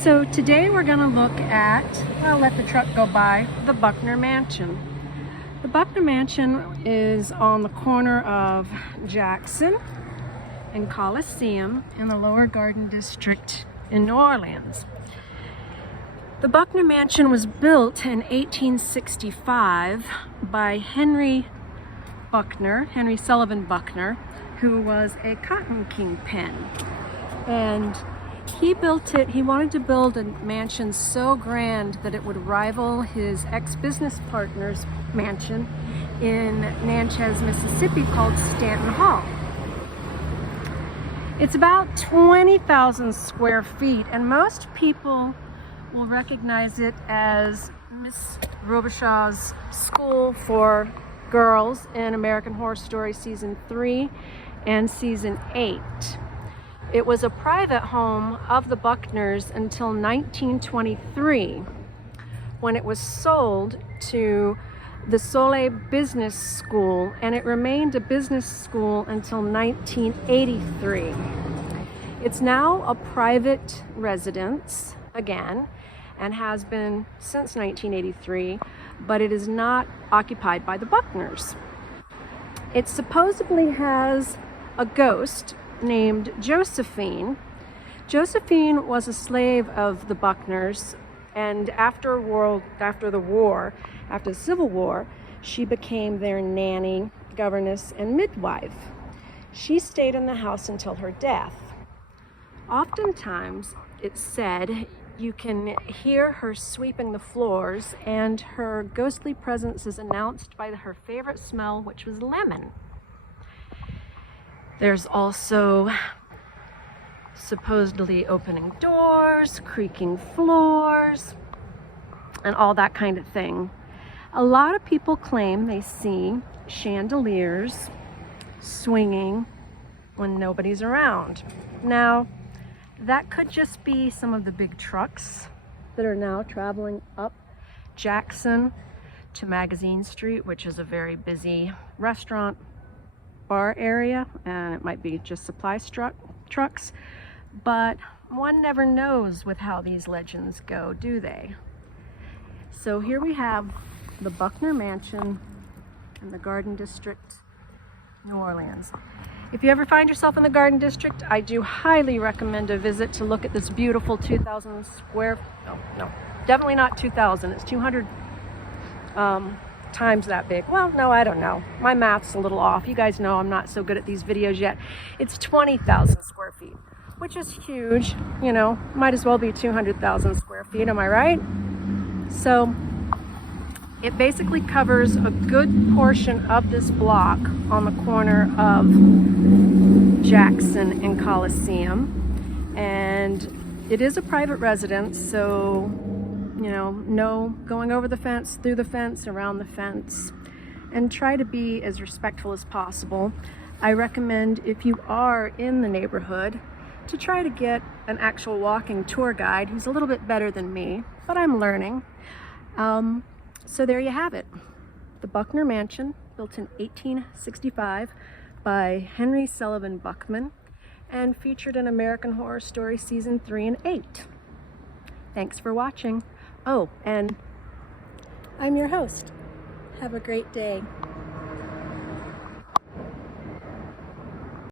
So today we're going to look at, I'll let the truck go by, the Buckner Mansion. The Buckner Mansion is on the corner of Jackson and Coliseum in the Lower Garden District in New Orleans. The Buckner Mansion was built in 1865 by Henry Sullivan Buckner, who was a cotton kingpin. And he built it, he wanted to build a mansion so grand that it would rival his ex-business partner's mansion in Natchez, Mississippi called Stanton Hall. It's about 20,000 square feet, and most people will recognize it as Miss Robichaud's school for girls in American Horror Story Season 3 and Season 8. It was a private home of the Buckners until 1923, when it was sold to the Soleil Business School, and it remained a business school until 1983. It's now a private residence again, and has been since 1983, but it is not occupied by the Buckners. It supposedly has a ghost named Josephine. Josephine was a slave of the Buckners, and after the Civil War, she became their nanny, governess, and midwife. She stayed in the house until her death. Oftentimes, it's said you can hear her sweeping the floors, and her ghostly presence is announced by her favorite smell, which was lemon. There's also supposedly opening doors, creaking floors, and all that kind of thing. A lot of people claim they see chandeliers swinging when nobody's around. Now, that could just be some of the big trucks that are now traveling up Jackson to Magazine Street, which is a very busy restaurant bar area, and it might be just supply trucks, but one never knows with how these legends go, do they? So here we have the Buckner Mansion in the Garden District, New Orleans. If you ever find yourself in the Garden District, I do highly recommend a visit to look at this beautiful 2,000 square, no, definitely not 2,000, it's 200 times that big. Well, no, I don't know. My math's a little off. You guys know I'm not so good at these videos yet. It's 20,000 square feet, which is huge. You know, might as well be 200,000 square feet, am I right? So it basically covers a good portion of this block on the corner of Jackson and Coliseum. And it is a private residence, so you know, no going over the fence, through the fence, around the fence, and try to be as respectful as possible. I recommend, if you are in the neighborhood, to try to get an actual walking tour guide who's a little bit better than me, but I'm learning. So there you have it. The Buckner Mansion, built in 1865 by Henry Sullivan Buckman, and featured in American Horror Story Season 3 and 8. Thanks for watching. Oh, and I'm your host. Have a great day.